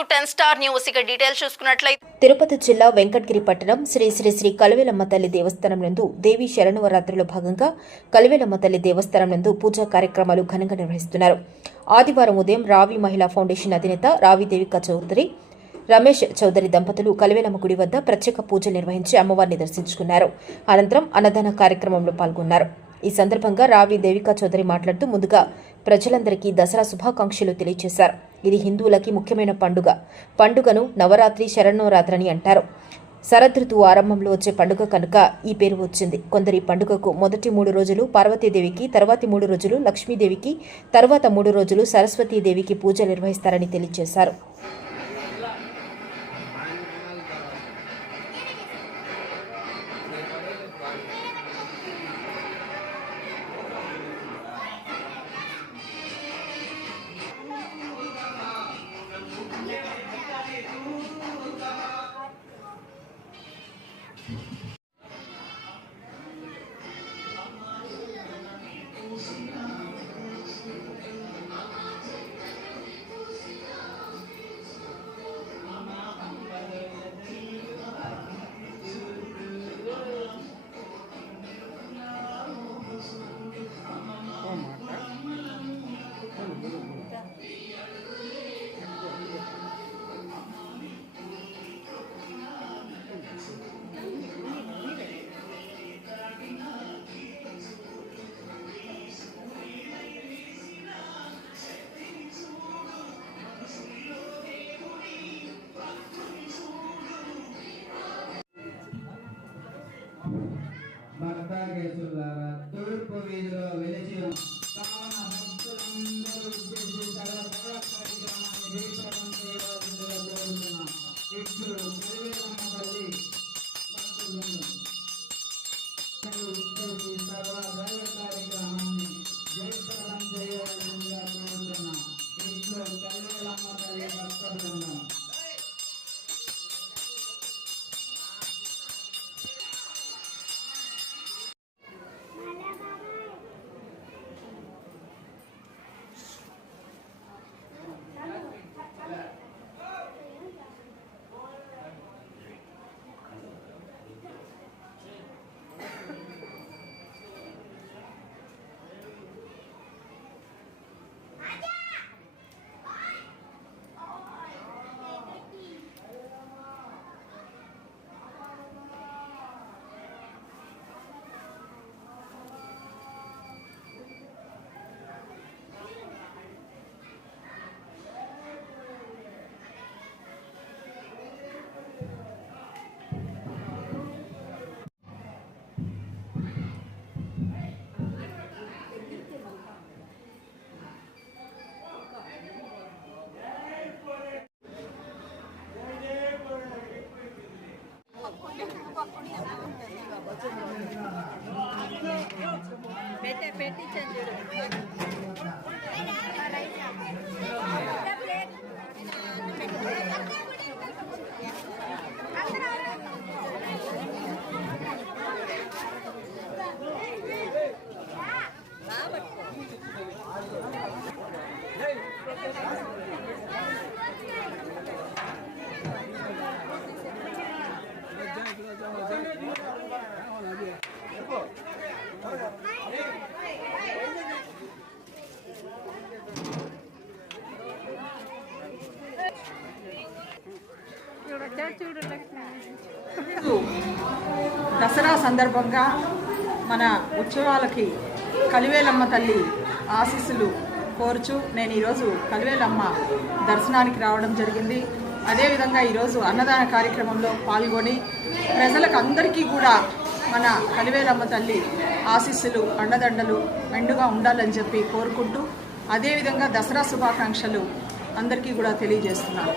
10 Star News ఇక details చూసుకున్నట్లయితే తిరుపతి జిల్లా వెంకటగిరి పట్టణం శ్రీ శ్రీ శ్రీ కలివేలమ్మ తల్లి దేవస్థానం నందు దేవి శరణవరాత్రిలో భాగంగా కలివేలమ్మ తల్లి దేవస్థానం నందు పూజా కార్యక్రమాలు ఘనంగా నిర్వహిస్తున్నారు. ఆదివారం ఉదయం రావి మహిళా ఫౌండేషన్ అధినేత రావి దేవిక చౌదరి, రమేష్ చౌదరి దంపతులు కలివేలమ్మ గుడి వద్ద ప్రత్యేక పూజలు నిర్వహించి అమ్మవారిని దర్శించుకున్నారు. అనంతరం అన్నదాన కార్యక్రమంలో పాల్గొన్నారు. ఈ సందర్భంగా రావి దేవికా చౌదరి మాట్లాడుతూ ముందుగా ప్రజలందరికీ దసరా శుభాకాంక్షలు తెలియజేశారు. ఇది హిందువులకి ముఖ్యమైన పండుగను నవరాత్రి శరణవరాత్రి అని అంటారు. శరదృతువు ఆరంభంలో వచ్చే పండుగ కనుక ఈ పేరు వచ్చింది. కొందరి పండుగకు మొదటి 3 రోజులు పార్వతీదేవికి, తర్వాతి 3 రోజులు లక్ష్మీదేవికి, తర్వాత 3 రోజులు సరస్వతీదేవికి పూజలు నిర్వహిస్తారని తెలియజేశారు. తూర్పు వీధిలో వెలిచి భక్తులందరూ ఉద్దేశించి సర్వ దైవ కార్యక్రమాన్ని జయప్రదం చేయవలసిందిగా కోరుతున్నాం. ఇట్లు కలివేలమ్మ తల్లి భక్త బృందం. దసరా సందర్భంగా మన ఉత్సవాలకి కలివేలమ్మ తల్లి ఆశీస్సులు కోరుచు నేను ఈరోజు కలివేలమ్మ దర్శనానికి రావడం జరిగింది. అదేవిధంగా ఈరోజు అన్నదాన కార్యక్రమంలో పాల్గొని ప్రజలకు అందరికీ కూడా మన కలివేలమ్మ తల్లి ఆశీస్సులు అండదండలు మెండుగా ఉండాలని చెప్పి కోరుకుంటూ అదేవిధంగా దసరా శుభాకాంక్షలు అందరికీ కూడా తెలియజేస్తున్నాను.